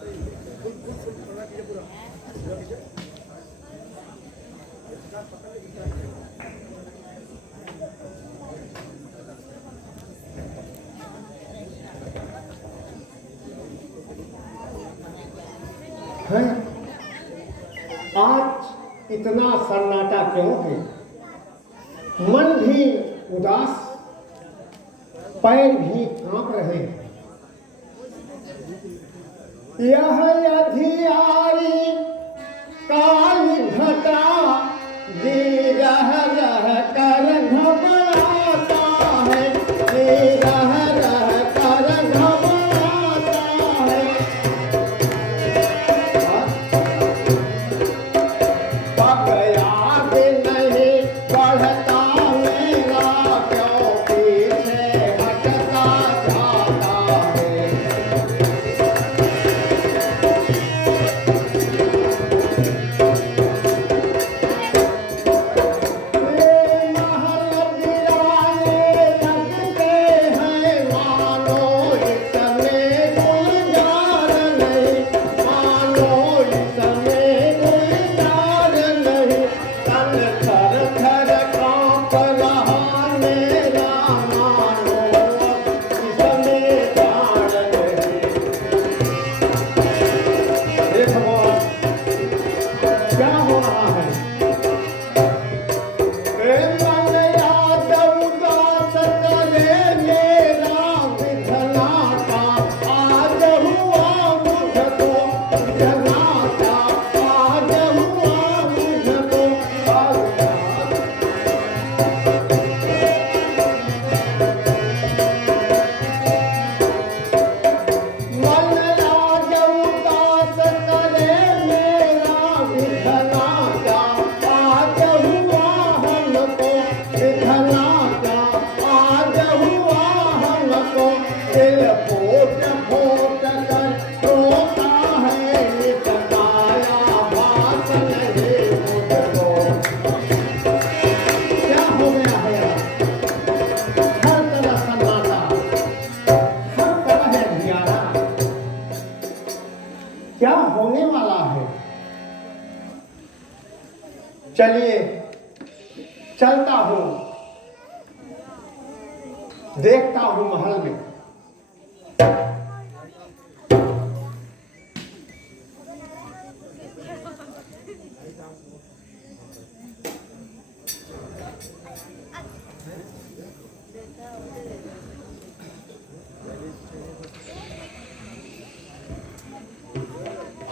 है आज इतना सन्नाटा क्यों है? मन भी उदास, पैर भी कांप रहे हैं। यह अधियारी काली घटा जी रह रह कर घबराता है, जी रह रह कर घबराता है। पग याद नहीं बढ़ता मेरा, क्यों पीछे हटता जाता है। क्या होने वाला है? चलिए चलता हूं, देखता हूं महल में।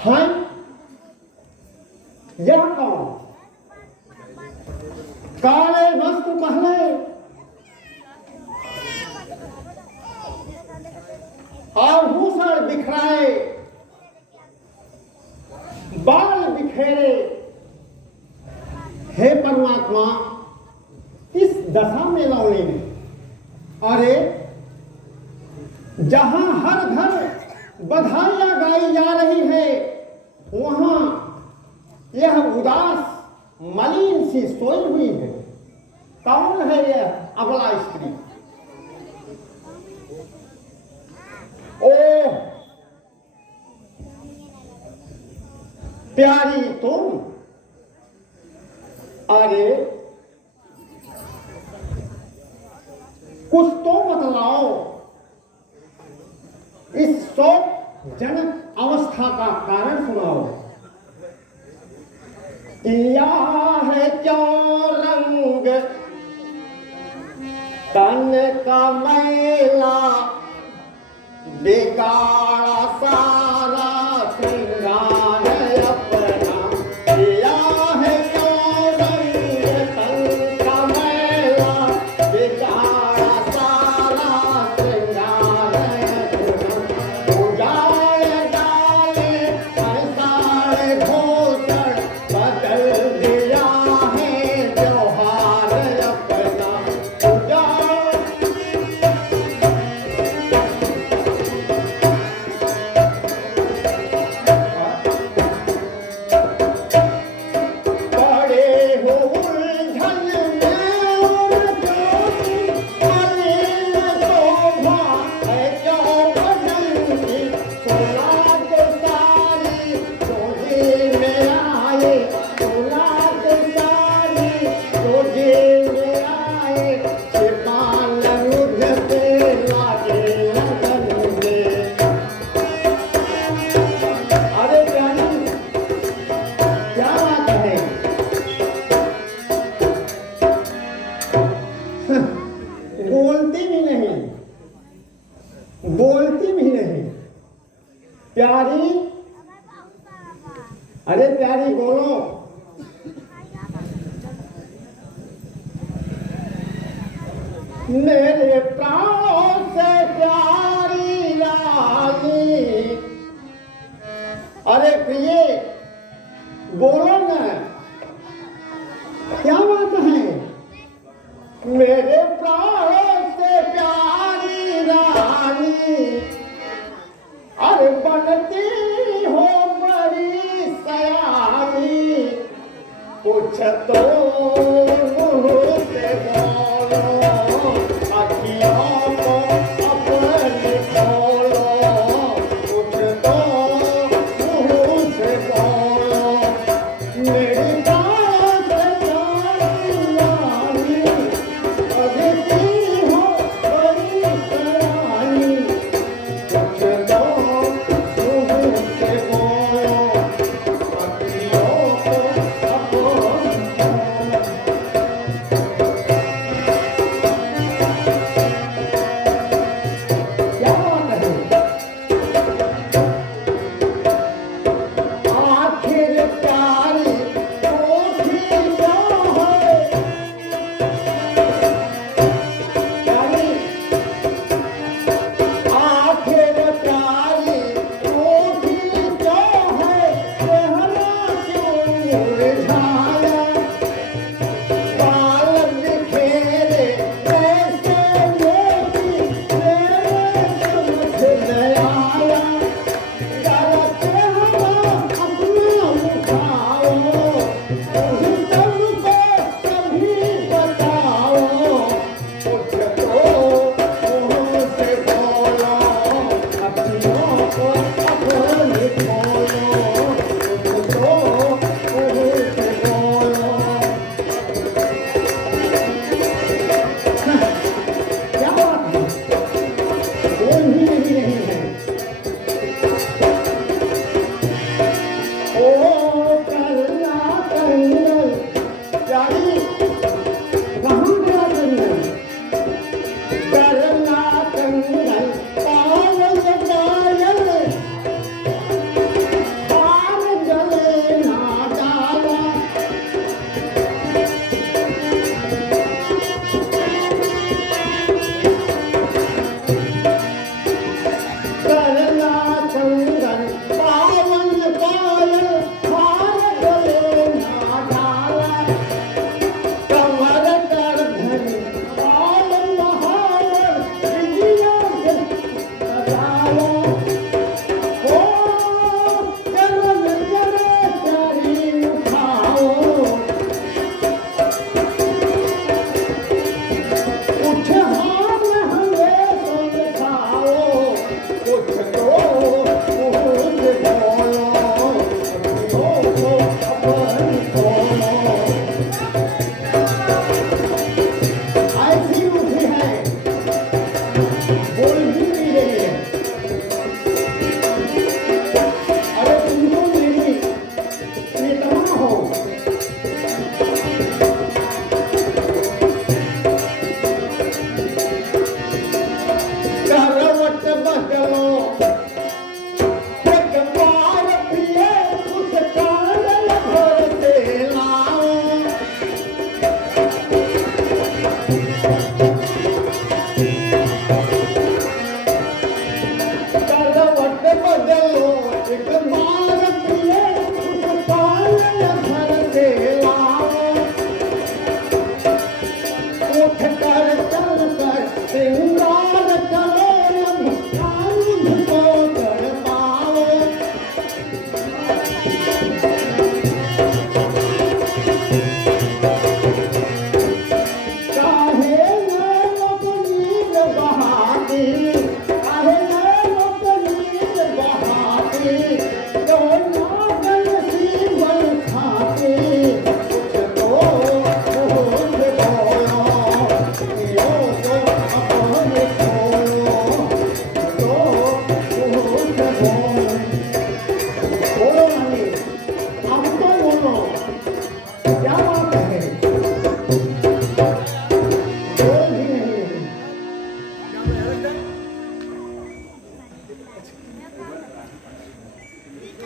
हाँ, यह कौन? काले वस्त्र पहने, आभूषण बिखराए, बाल बिखेरे। हे परमात्मा, इस दशा में लौने में, अरे जहां हर घर बधाइयां गाई जा रही है, वहां यह उदास मलिन सी सोई हुई है। कौन है यह अबला स्त्री? ओ प्यारी तुम, अरे कुछ तो बतलाओ, इस शोकजनक अवस्था का कारण सुनाओ। यह है क्यों रंग तन का मैला, बिगाड़ा सारा श्रृंगार अपना। यह है क्यों रंग तन का मैला, बिगाड़ा सारा श्रृंगार अपना। उजाड़ डाले ऐसा घोषण, बदल दिया है त्योहार अपना। उजाड़ प्यारी, अरे प्यारी बोलो। मेरे प्राणों से प्यारी रानी, अरे प्रिय बोलो ना, क्या बात है? मेरे प्राणों से प्यारी रानी, अरे बनती हो बड़ी सयानी, कुछ तो मुँह से बोलो, अखियों को अपनी खोलो, कुछ तो मुँह से बोलो। मेरी बात प्यारी रानी, बनती हो बड़ी सयानी, कुछ तो मुँह से बोलो, अखियों को अपनी खोलो।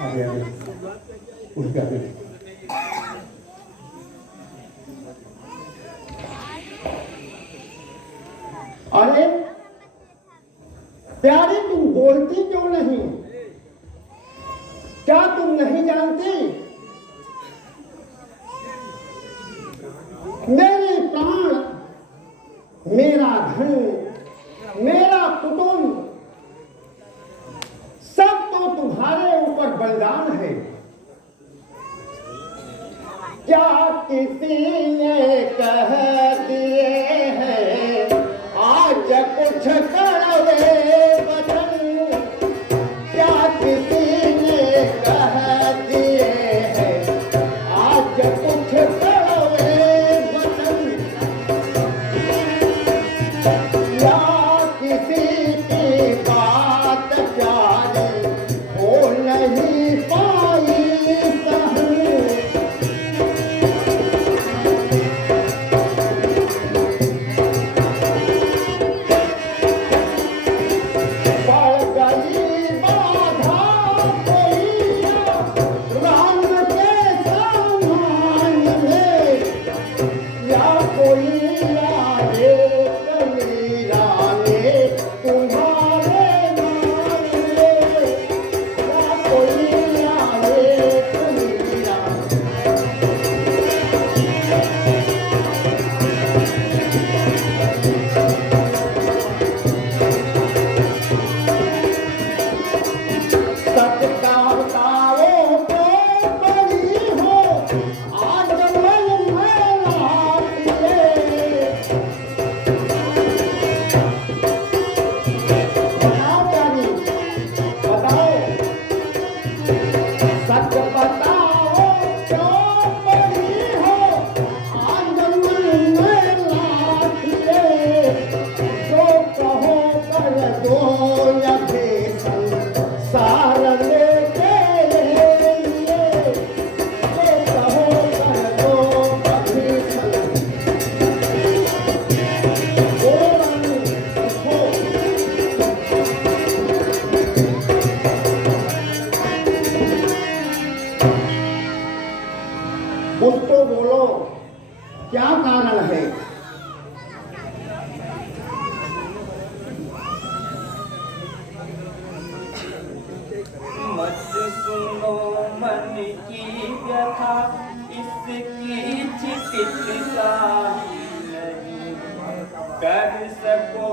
अरे अरे उठ गया फिर। अरे प्यारी तुम बोलती क्यों नहीं? क्या तुम नहीं जानती मेरे प्राण, मेरा धन, मेरा कुटुंब सब तो तुम्हारे ऊपर बलिदान है। क्या किसी ने कह दिए हैं आज कुछ कड़वे वचन? क्या किसी ने कह दिए हैं आज कुछ कड़वे वचन? या किसी की बात प्यारी हो नहीं पाई सहन? कुछ तो बोलो, क्या कारण है? मत सुनो मन की व्यथा, इसकी चिकित्साही नहीं कर सको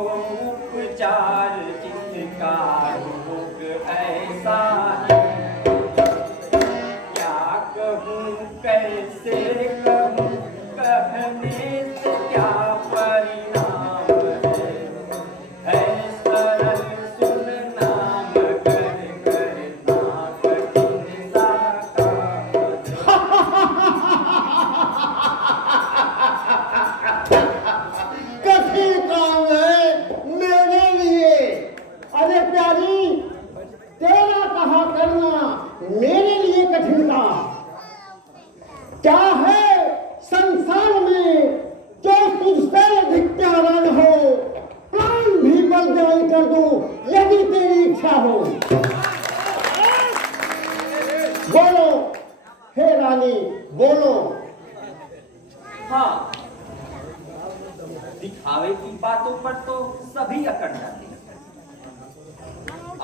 उपचार, जिसका रोग ऐसा ही। क्या कहूँ कैसे कहूँ, कहने से क्या परिणाम है सरल सुनना मगर करना कठिन सा कठिन काम है मेरे लिए। अरे प्यारी, तेरा कहा करना मेरे लिए कठिन काम क्या है? संसार में जो तुझसे अधिक प्यारा न हो, प्राण भी बलिदान कर दूं यदि तेरी इच्छा हो। बोलो हे रानी, बोलो। हाँ, दिखावे की बातों पर तो सभी अकड़ जाते हैं।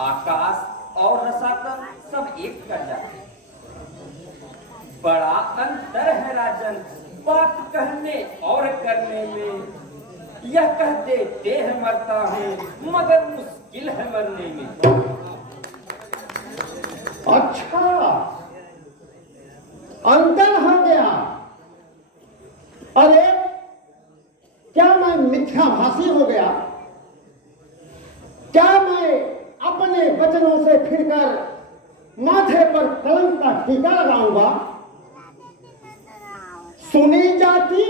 आकाश और रसातल सब एक कर जाते हैं। बड़ा अंतर है राजन बात कहने और करने में। यह कह देते हैं मरता हूँ, मगर मुश्किल है मरने में। अच्छा, अंतर हो गया। अरे क्या मैं मिथ्याभाषी हो गया? क्या मैं अपने वचनों से फिरकर माथे पर कलंक का टीका लगाऊंगा? सुनी जाती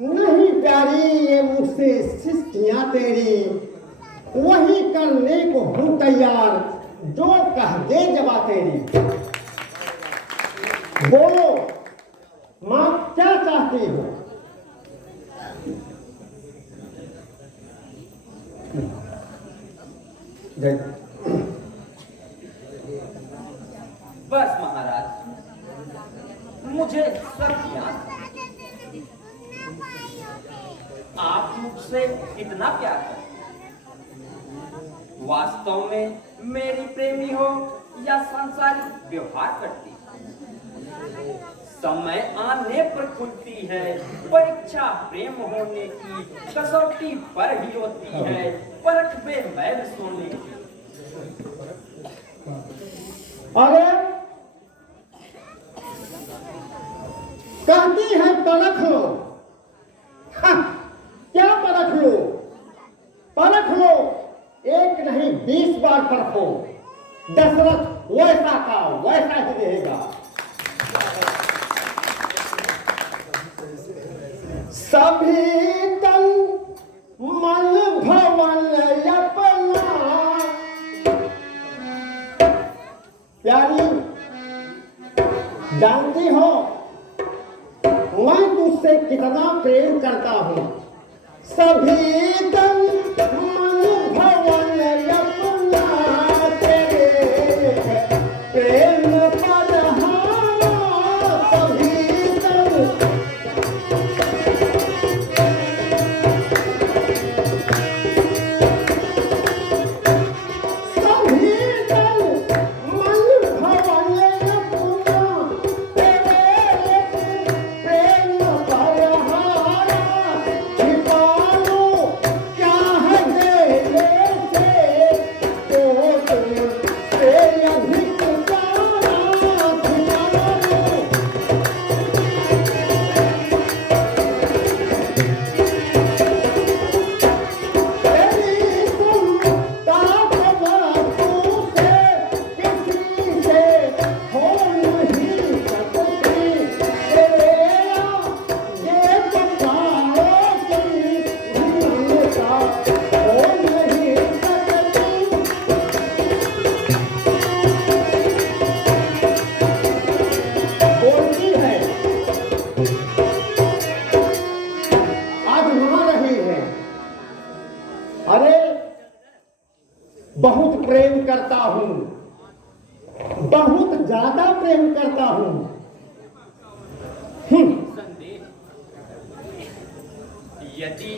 नहीं प्यारी ये मुझसे शिष्टियां तेरी, वही करने को हूं तैयार जो कह दे जबा तेरी। बोलो मां, क्या चाहती हो? बस महाराज, मुझे सब याद है। आप मुझसे इतना प्यार करते, वास्तव में मेरी प्रेमी हो या सांसारिक व्यवहार करती, समय आने पर खुलती है परीक्षा, प्रेम होने की कसौटी पर ही होती है परख बेमैल सोने की। अरे कहती है परख लो, हाँ, क्या परख लो? परख लो, एक नहीं 20 बार परखो, दशरथ वैसा का वैसा ही रहेगा। सभी तन मन भवन अपना। प्यारी, जानती हो मैं तुझसे कितना प्रेम करता हूँ। सभी तन मन भवन अपना, तेरे प्रेम पलहारा। सभी तन बहुत प्रेम करता हूं, बहुत ज्यादा प्रेम करता हूं। यदि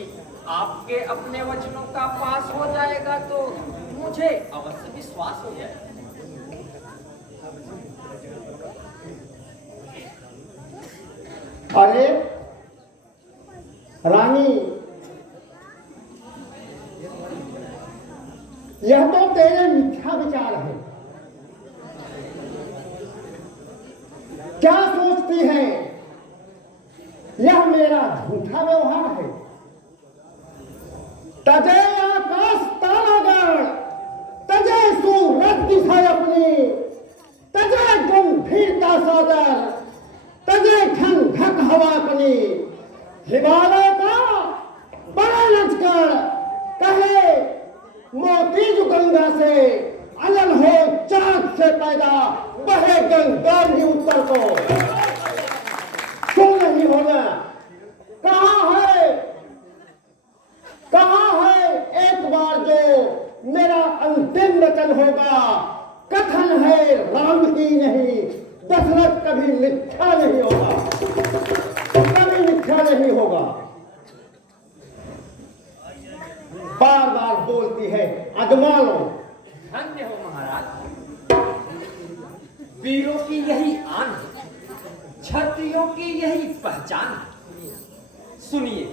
आपके अपने वचनों का पास हो जाएगा तो मुझे अवश्य विश्वास हो जाएगा। अरे रानी, यह तो तेरे मिथ्या विचार है। क्या सोचती है यह मेरा झूठा व्यवहार है? तजे आकाश तारागण, तजे सूरज दिशा अपनी, तजे गंभीरता सागर, तजे ठंडक हवा अपनी। हिमालय का बड़ा लचकर कहे मोती जो गंगा से, अनल हो चांद से पैदा, बहे गंगा भी उत्तर को। क्यों नहीं होना? कहाँ है, कहाँ है एक बार जो मेरा अंतिम वचन होगा? कथन है राम की नहीं, दशरथ कभी मिथ्या नहीं होगा, कभी मिथ्या नहीं होगा। बार बार बोलती है, अजमा लो। धन्य हो महाराज, वीरों की यही आन है, क्षत्रियों की यही पहचान है। सुनिए,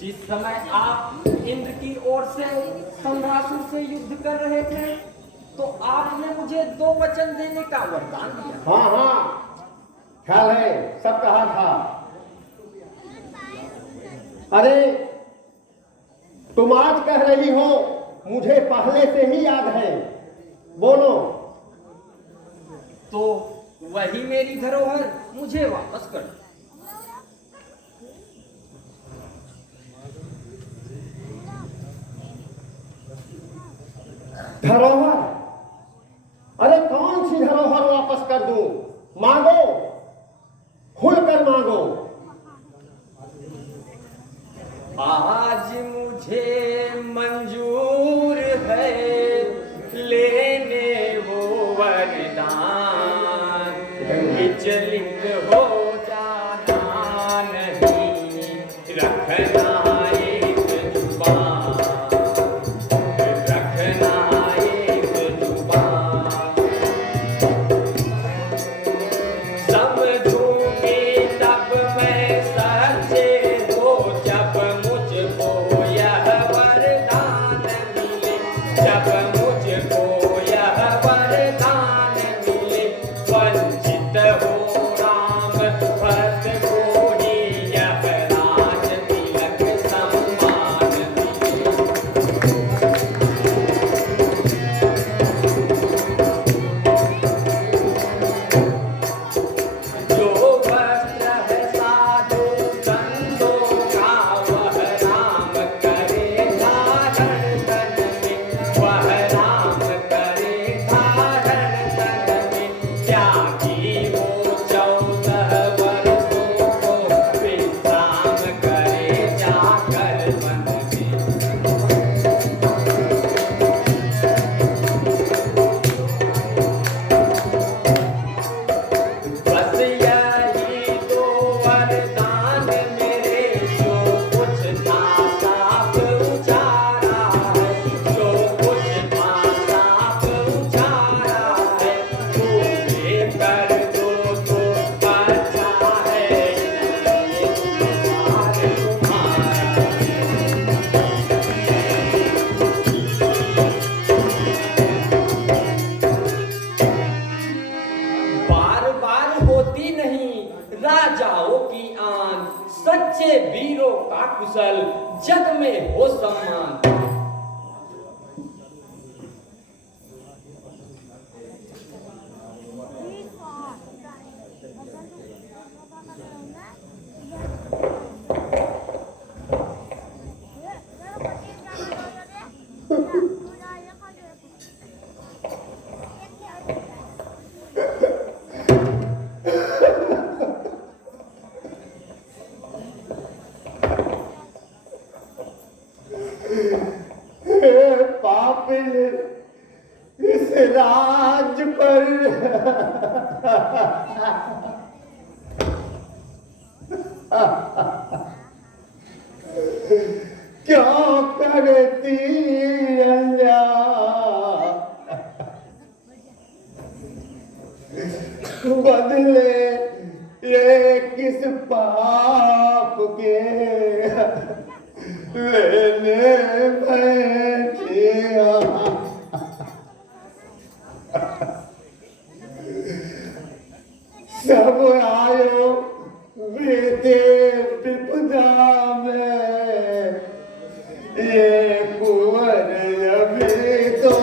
जिस समय आप इंद्र की ओर से सम्रासुर से युद्ध कर रहे थे तो आपने मुझे 2 वचन देने का वरदान दिया। हाँ हाँ, ख्याल है, सब कहा था। अरे तुम आज कह रही हो, मुझे पहले से ही याद है, बोलो। तो वही मेरी धरोहर मुझे वापस कर दो। धरोहर? अरे कौन सी धरोहर वापस कर दूं? मांगो, खुलकर मांगो। आज मुझे मंजूर है लेने वो वरदान, सच्चे वीरों का कुशल जग में हो सम्मान। पापिल इस राज पर क्यों करती अन्याय, बदले ये किस पाप के लेने बैठिया। सब आयो बीते विपदा में, ये कुंवर अभी तो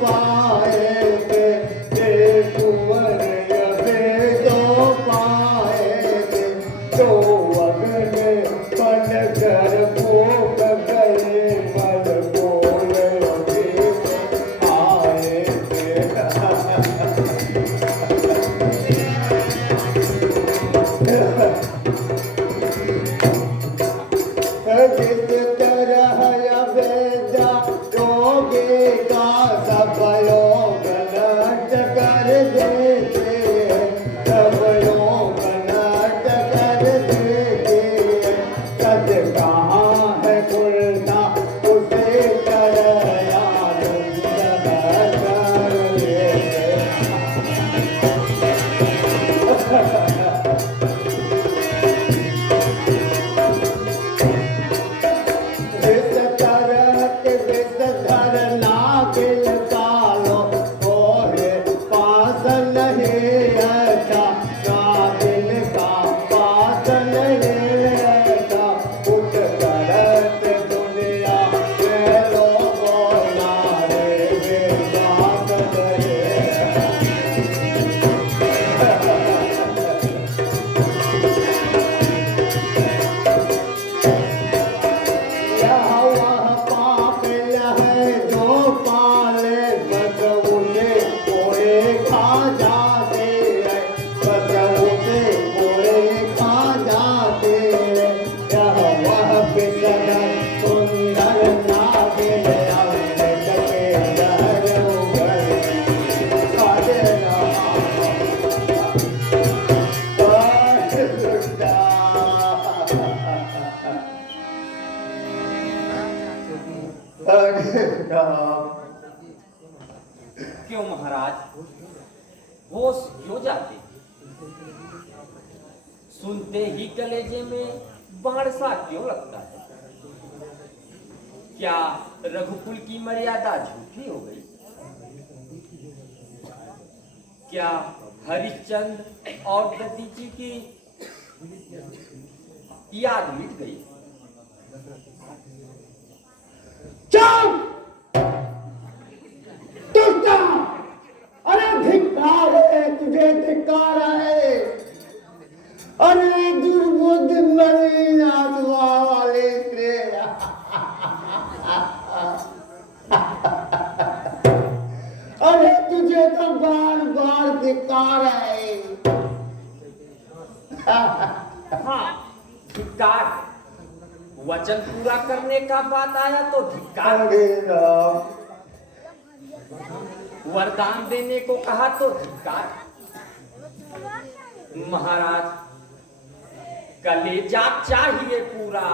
पाएंगे, ये कुंवर अभी तो पाएंगे। तो अगले पल कर फूक गए, पल बोल अभी आएंगे। जिस तरह अवेदा रोगे का सब लोग नट कर देते, सब लोग नट कर देते। सच कहाँ है खुलना उसे तरह यार कर लेते। क्यों महाराज, होश क्यों जाते? सुनते ही कलेजे में बाण सा क्यों लगता है? क्या रघुकुल की मर्यादा झूठी हो गई? क्या हरिश्चंद्र और दधीची की याद मिट गई? चुप! दुष्टा! अरे धिक्कार है तुझे, धिक्कार है। अरे दुर्बुद्ध मलिन आत्मा वाले तेरे। अरे तुझे तो बार बार धिक्कार है। हाँ, धिक्कार। वचन पूरा करने का बात आया तो धिक्कार, वरदान देने को कहा तो धिक्कार। महाराज, कलेजा चाहिए पूरा,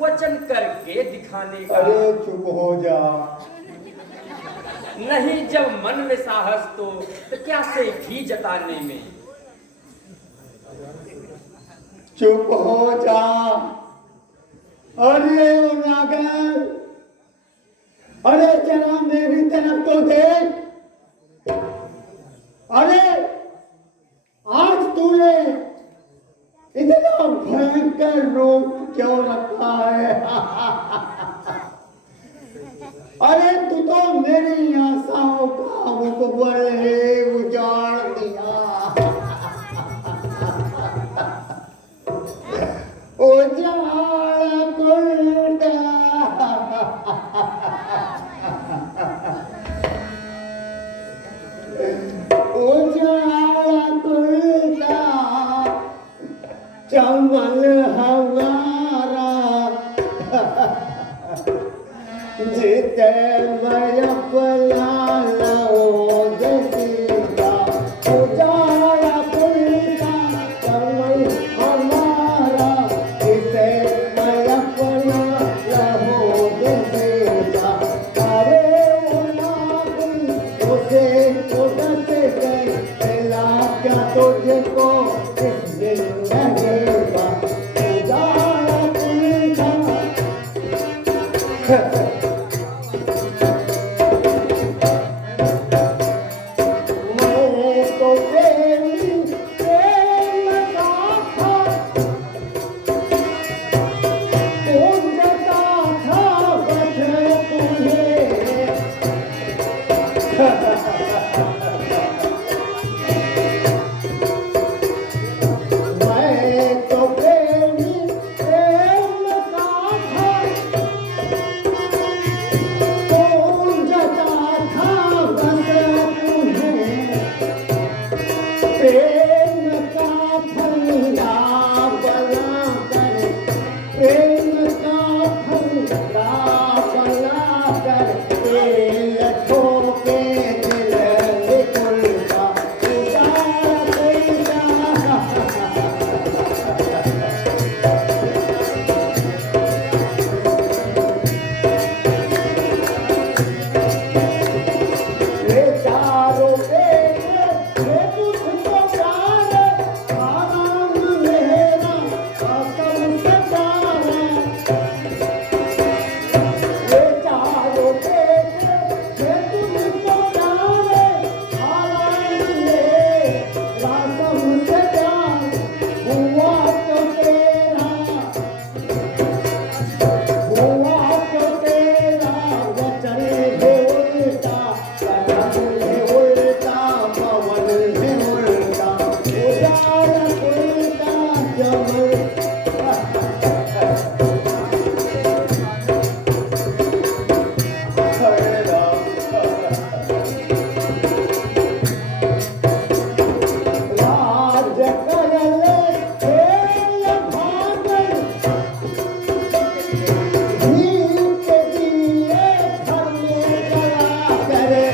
वचन करके दिखाने का। अरे चुप हो जा। नहीं, जब मन में साहस तो क्या से घी जताने में। चुप हो जा। अरे ओ नागर, अरे जरा मेरी तरफ तो देख। अरे आज तूने इतना भयंकर रूप क्यों कमल हमारा जिते मैं अपना लौट सीता उजाला पुलका कमल हमारा जिते मैं अपना लौट सीता अरे उसे उड़त गई मिला क्या तुझको इस जिंदगी का उजाला पुलका मैं तो प्रेम का था पूजता था बस तुम्हें मैं तो प्रेम का था पूजता था बस तुम्हें प्रेम का फंदा बनाकर प्रेम का फंदा बनाकर तेल ठोके दिल निकलता उजाला ये चारों बेटे ये तुझको प्यार आनंद मेरा आकम से प्यार ये चारों बेटे ये तुझको प्यार आनंद मेरा आकम से प्यार हुआ तो तेरा हुआ तो तेरा वचन है उल्टा कदम है उल्टा पवन है उल्टा उजाला उल्टा जमल हरे राम राज करले खेल भागल नीक दिए घर में जला करे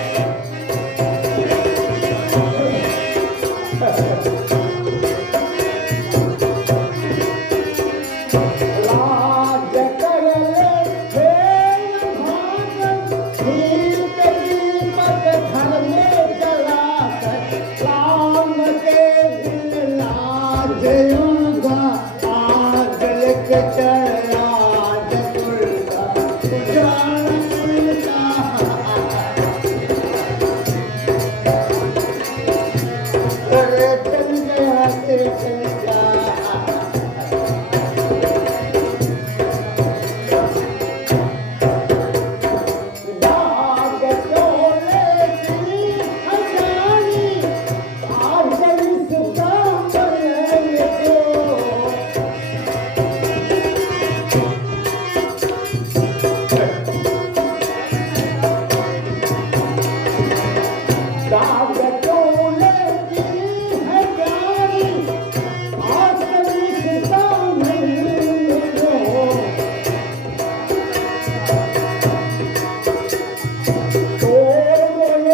राज करले खेल भागल नीक दीपक घर में जला कर राम के दिल लाज होगा आज लिख चला उल्टा उजाला उल्टा अरे चल गया तेरे चल गया दाग चोले की हजारी आज इसका मरने को दाग चोले की हजारी आज इसका मरने को बोले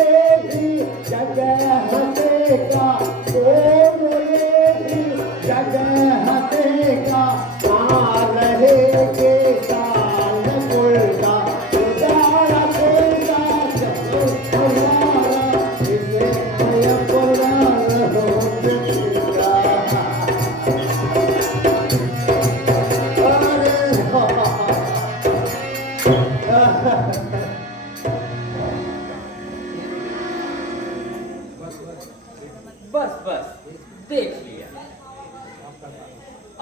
भी जगह हटेगा बोले भी जगह हटेगा आ रहेगे साल उल्टा उजाला उल्टा चलो हमारा इसे मैं अपना लौट सीता बस बस देख लिया,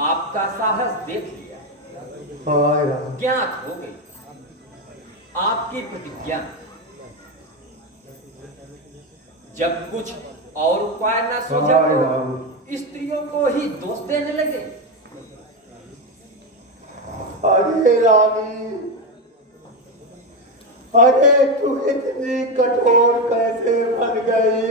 आपका साहस देख लिया, हाय राम ज्ञात हो गई आपकी प्रतिज्ञा। जब कुछ और उपाय न सोचा हाय तो राम स्त्रियों को ही दोष देने लगे। अरे रानी अरे तू इतनी कठोर कैसे बन गई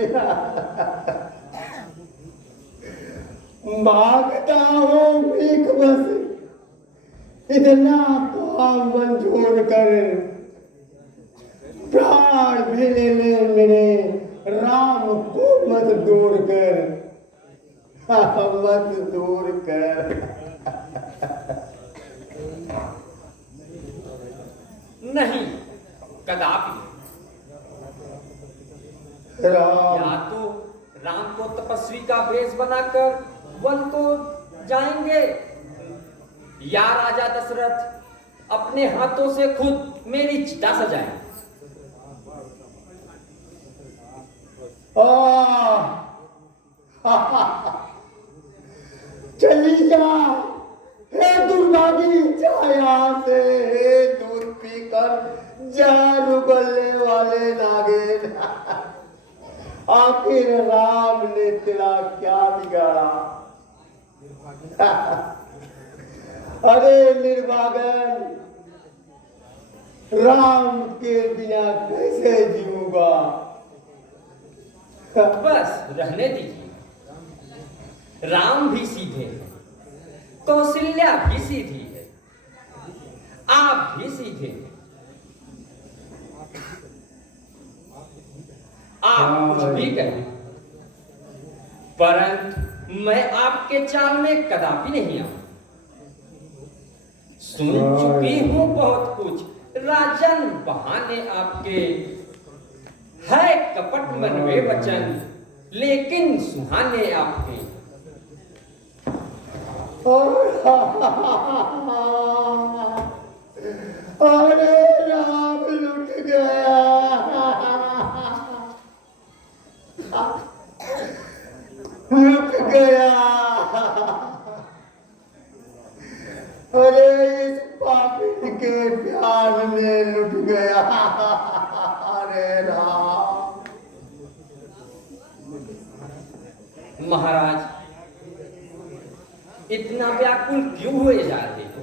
मांगता हूँ भीख बस इतना काम मंजूर कर, प्राण भी ले ले मेरे राम को मत दूर कर, मत दूर कर। नहीं, कदापि। राम या तो राम को तपस्वी का वेश बनाकर वन को जाएंगे, या राजा दशरथ अपने हाथों से खुद मेरी चिता सजाएंगे। चली जा हे दुर्भागी, जा यहाँ से, हे दूध पीकर जान उगलने वाले नागिन। आखिर राम ने तेरा क्या बिगाड़ा? अरे निर्भागन, राम के बिना कैसे जीऊंगा? बस रहने दीजिए। राम भी सीधे हैं, कौशल्या भी सीधी है, आप भी सीधे हैं। आप कुछ भी करें, परंतु मैं आपके चाल में कदापि नहीं आऊं। सुन चुकी हूं बहुत कुछ राजन बहाने आपके, है कपट मनवे वचन लेकिन सुहाने आपके। अरे राम लुट गया, लुट गया। अरे इस पापी के प्यार में लुट गया। अरे राम। महाराज, इतना व्याकुल क्यों हुए जा रहे हो?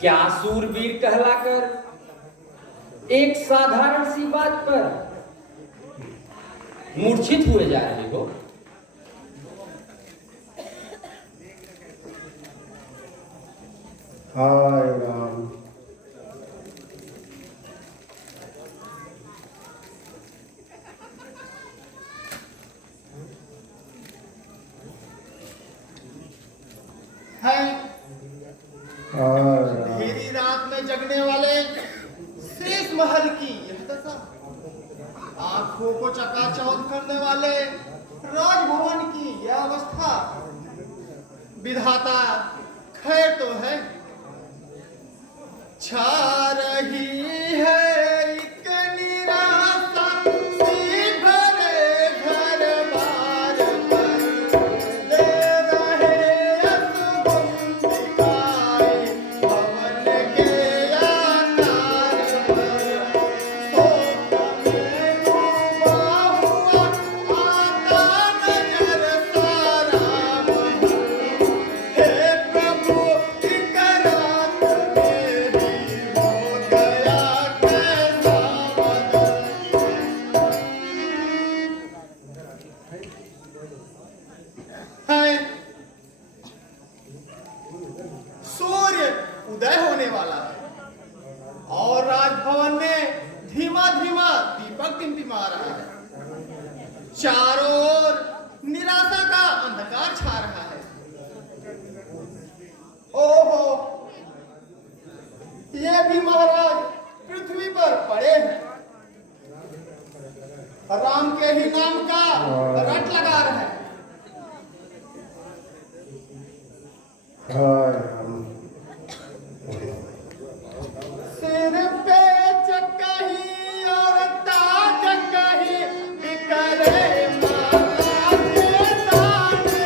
क्या सूरवीर कहलाकर एक साधारण सी बात पर मूर्छित हुए जा रहे हो? हाय राम। अंधेरी रात में जगने वाले शेष महल की यह दशा, आंखों को चकाचौंध करने वाले राजभवन की यह अवस्था। विधाता खैर तो है, छा रही है एक निराशा सी भरे घर बार पर, दे रहे असुगुन दिखाई पवन के आकार पर। सोच में डूबा हुआ आता नजर सारा महल, हे प्रभु एक रात मेरी हो गया कैसा बदल। है सूर्य उदय होने वाला है और राजभवन में धीमा धीमा दीपक टिमटिमा रहा है। चारों ओर निराशा का अंधकार छा रहा है। ओहो, ये भी महाराज पृथ्वी पर पड़े हैं, राम के ही नाम का रट लगा रहे हैं। हाय राम। सिर पे चक्कही और ताज कही बिखरे माला के दाने,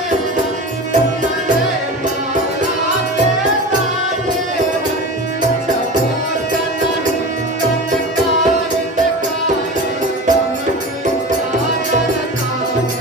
बिखरे माला के दाने। चमक नहीं चमकाए दिखाए, चमक सागर ताने।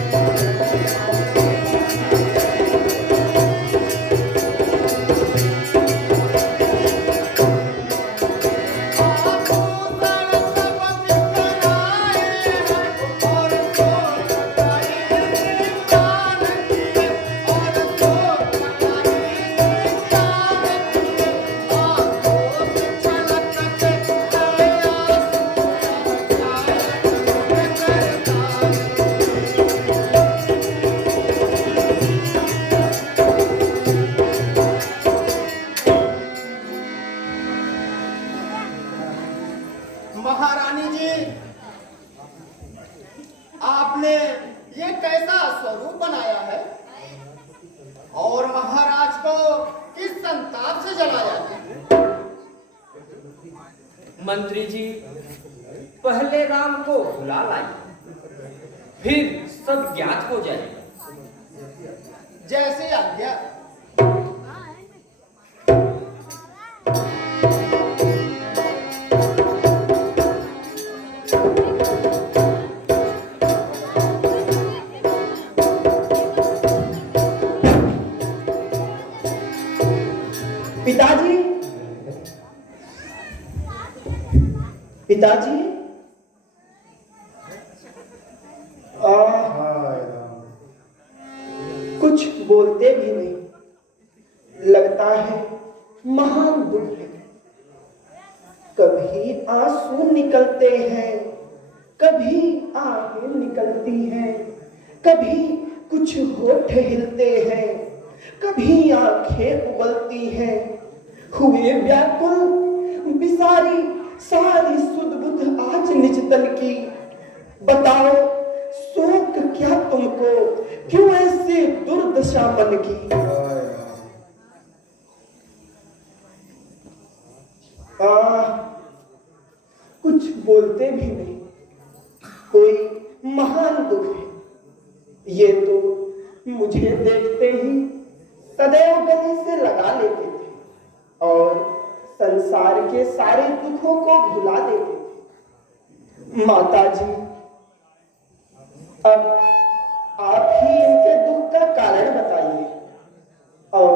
महारानी जी, आपने ये कैसा स्वरूप बनाया है और महाराज को किस संताप से जलाया है? मंत्री जी, पहले राम को बुला लाइए, फिर सब ज्ञात हो जाएगा। जैसे आज्ञा। पिताजी, पिताजी, कुछ बोलते भी नहीं, लगता है महान दुख है। कभी आंसू निकलते हैं, कभी आहें निकलती हैं, कभी कुछ होठ हिलते हैं, कभी आंखें उबलती हैं। हुए व्याकुल बिसारी सारी सुध बुध आज निज तन की। बताओ शोक क्या तुमको, क्यों ऐसे दुर्दशा मन की। कुछ बोलते भी नहीं, कोई महान दुख है। ये तो मुझे देखते ही सदैव गले से लगा लेते थे और संसार के सारे दुखों को भुला देते थे। माता जी, अब आप ही इनके दुख का कारण बताइए और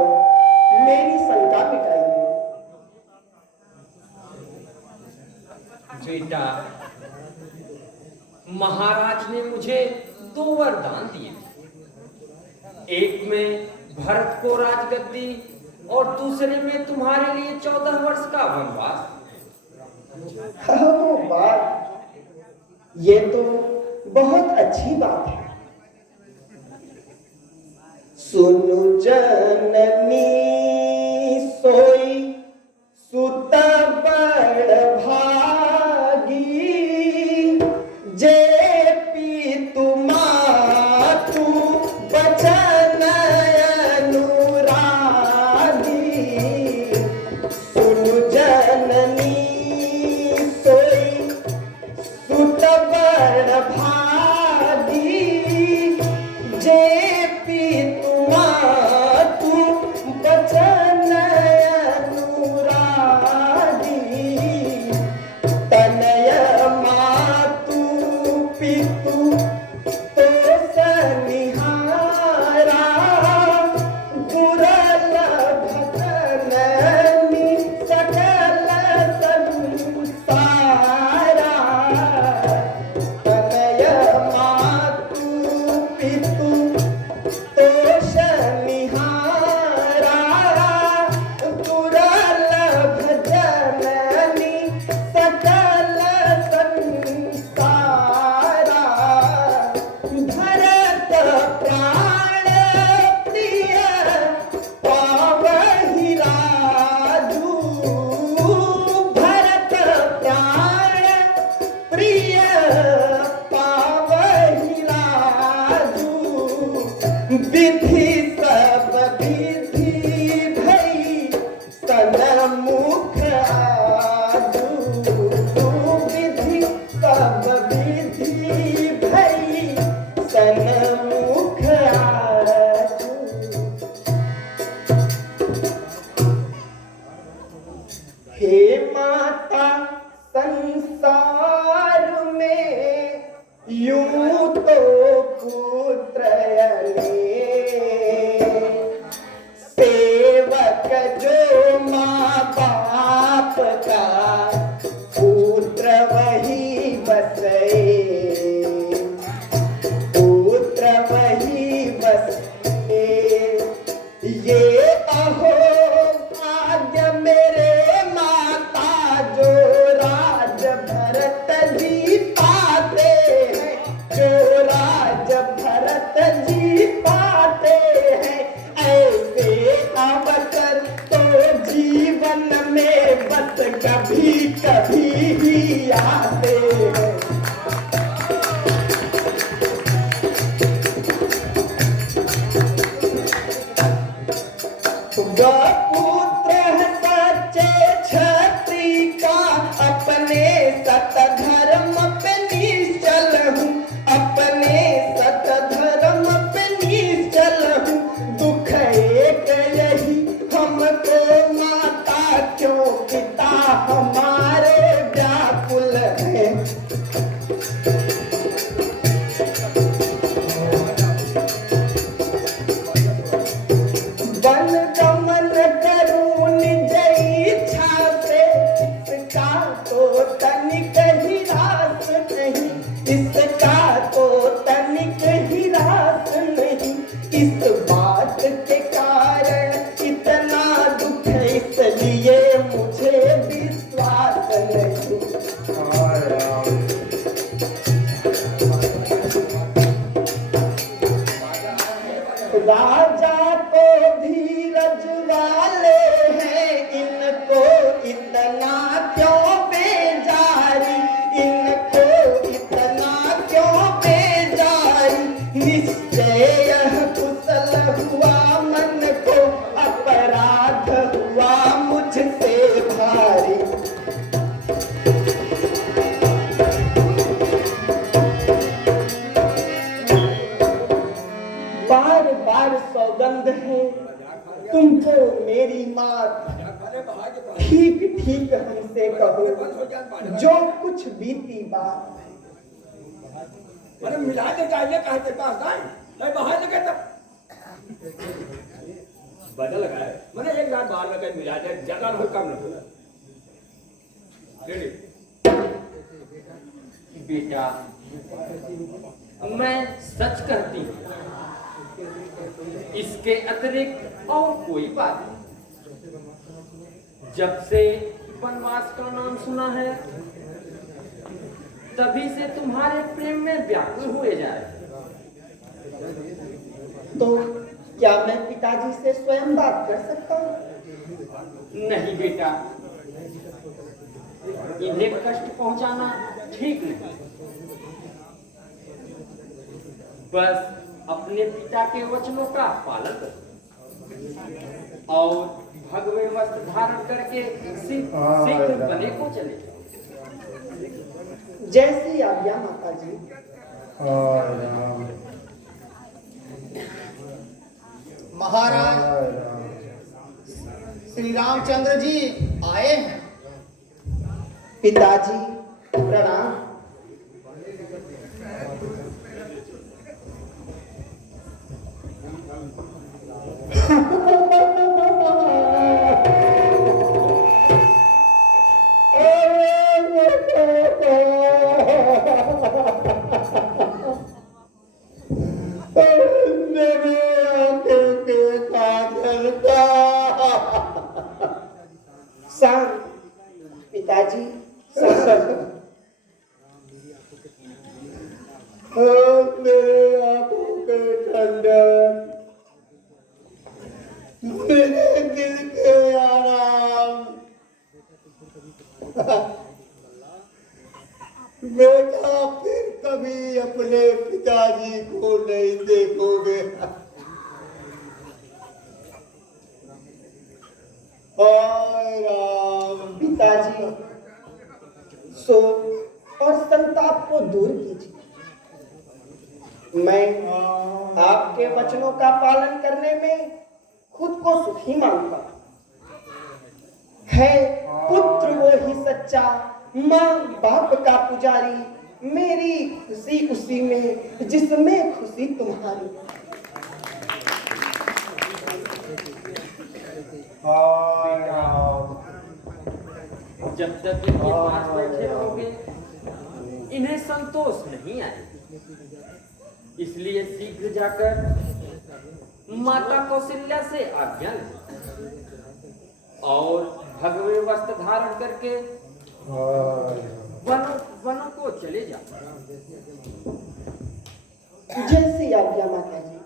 मेरी शंका मिटाइए। बेटा, महाराज ने मुझे 2 वरदान दिए थे। एक में भरत को राजगद्दी और दूसरे में तुम्हारे लिए 14 वर्ष का वनवास। बात, ये तो बहुत अच्छी बात है। सुनु जननी सोई सुत बड़ भागी, जे पीतु मातु बचन अनुरागी। सुनु जननी सोई सुत बड़ भागी, जे पीतु मातु बचन अनुरागी। तनय मातु पितु तो सनिहारा, दुर्लभ जननी सकल संसारा। तनय मातु पितु तो सनिहारा, दुर्लभ जननी सकल संसारा। भरत प्राण प्रिय पावहि राजू, भरत प्राण प्रिय पावहि राजू। विधि सब विधि भई सन्मुख आजू, विधि सब विधि भई सन्मुख आजू। हे माता, संसार में यूं तो पुत्र अनेक आते हैं। वह पुत्र है सच्चे क्षत्रिय का, अपने सत धर्म पे निश्चल हूँ, अपने सत धर्म पे निश्चल हूँ। दुख एक यही हमको माता क्यों पिता हमारे व्याकुल है। वन गमन करूं निज इच्छा से, इसका तो तनिक ही रास नहीं, इसका तो तनिक ही रास नहीं। इस बात के कारण इतना दुख है, इसलिए मुझे विश्वास नहीं। राजा को धीरज वाले हैं, इनको इतना क्यों बेजारी, इनको इतना क्यों बेजारी। निश्चय यह कुशल हुआ मन को, अपराध हुआ मुझसे भारी। बार बार सौगंध है तुमको मेरी मात, ठीक ठीक हमसे कहो जो कुछ बीती बात। मैंने मिला दे चाहिए कहा के पास जाए नहीं बाहर लगे तब बदल गए। मैंने एक रात बाहर लगे मिला दे ज्यादा हो कम न हो। बेटा मैं सच करती हूँ, इसके अतिरिक्त और कोई बात नहीं। जब से वनवास का नाम सुना है तभी से तुम्हारे प्रेम में व्याकुल हुए जा रहे। तो क्या मैं पिताजी से स्वयं बात कर सकता हूँ? नहीं बेटा, इन्हें कष्ट पहुंचाना ठीक नहीं। बस अपने पिता के वचनों का पालन करो और भगवे वस्त्र धारण करके शीघ्र बने को चले जाओ। जैसी आज्ञा माता जी। महाराज श्री रामचंद्र जी आए हैं। पिताजी प्रणाम। शांत पिताजी, मेरे आंखों के ठंडक, मेरे दिल के आराम। बेटा फिर कभी अपने पिताजी को नहीं देखोगे। हाय राम। पिताजी शोक और संताप को दूर कीजिए। मैं आपके वचनों का पालन करने में खुद को सुखी मानता हूं। है पुत्र वो ही सच्चा, माँ बाप का पुजारी, मेरी खुशी उसी में जिसमें खुशी तुम्हारी। जब तक इनके पास बैठे रहोगे इन्हें संतोष नहीं आएगा। इसलिए शीघ्र जाकर माता कौशल्या से आज्ञा लें और भगवे वस्त्र धारण करके वनों को चले जाओ। जैसी आज्ञा माता जी।